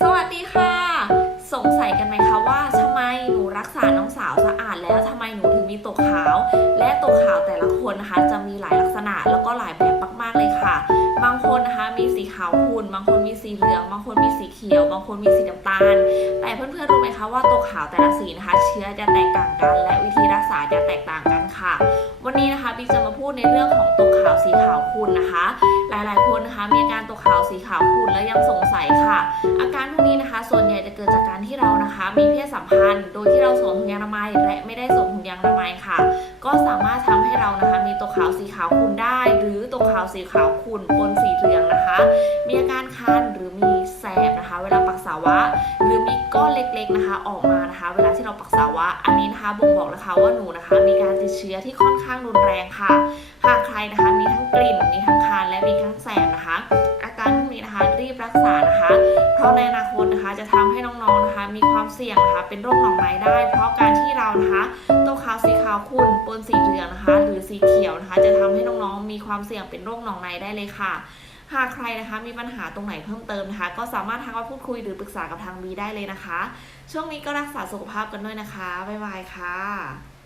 สวัสดีค่ะ สงสัยกันไหมคะว่าทำไมหนูรักษาน้องสาวสะอาดแล้วทำไมหนูถึงมีตกขาว และตกขาวแต่ละคนนะคะ จะมีหลายลักษณะแล้วก็หลายแบบมากๆเลยค่ะ บางคนนะคะมีสีขาวขุ่นบางคนมีสีเหลือง บางคนมีสีเขียว บางคนมีสีน้ำตาล แต่เพื่อนๆรู้ไหมคะว่าตกขาวแต่ละสีนะคะ เชื้อจะแตกต่างกัน และวิธีรักษาจะแตกต่างกันค่ะ วันนี้นะคะบิ๊กจะมาพูดในเรื่องของตกขาวสีขาวขุ่นนะคะ หลายๆ คนนะคะมีอาการตกขาวสีขาวขุ่นและยังสงสัยค่ะ อาการพวกนี้นะคะ ส่วนใหญ่จะเกิดจากการที่เรานะคะ มีเพศสัมพันธ์ โดยที่เราสวมถุงยางอนามัยและไม่ได้สวมถุงยางอนามัยค่ะ ก็สามารถทำให้เรานะคะ มีตกขาวสีขาวขุ่นได้ หรือตกขาวสีขาวขุ่นปนสีเหลืองนะคะ มีอาการคันหรือมีแสบนะคะ เวลาปัสสาวะ หรือมีก้อนเล็กๆนะคะ ออกมานะคะ เวลาที่เราปัสสาวะ อันนี้นะคะบ่งบอกนะคะว่าหนูนะคะ มีการติดเชื้อที่ค่อนข้างรุนแรงค่ะ หากใครนะคะมีทั้งกลิ่นมีทั้งคันและมี รักษานะคะ เพราะในอนาคตนะคะจะทำให้น้องๆนะคะ มีความเสี่ยงนะคะเป็นโรคหนองในได้ เพราะการที่เรานะคะตัวขาวสีขาวขุ่นปนสีเหลืองนะคะ หรือสีเขียวนะคะ จะทำให้น้องๆมีความเสี่ยงเป็นโรคหนองในได้เลยค่ะหากใครนะคะมีปัญหาตรงไหนเพิ่มเติมนะคะ ก็สามารถทักมาพูดคุยหรือปรึกษากับทางบีได้เลยนะคะ ช่วงนี้ก็รักษาสุขภาพกันด้วยนะคะ บ๊ายบายค่ะ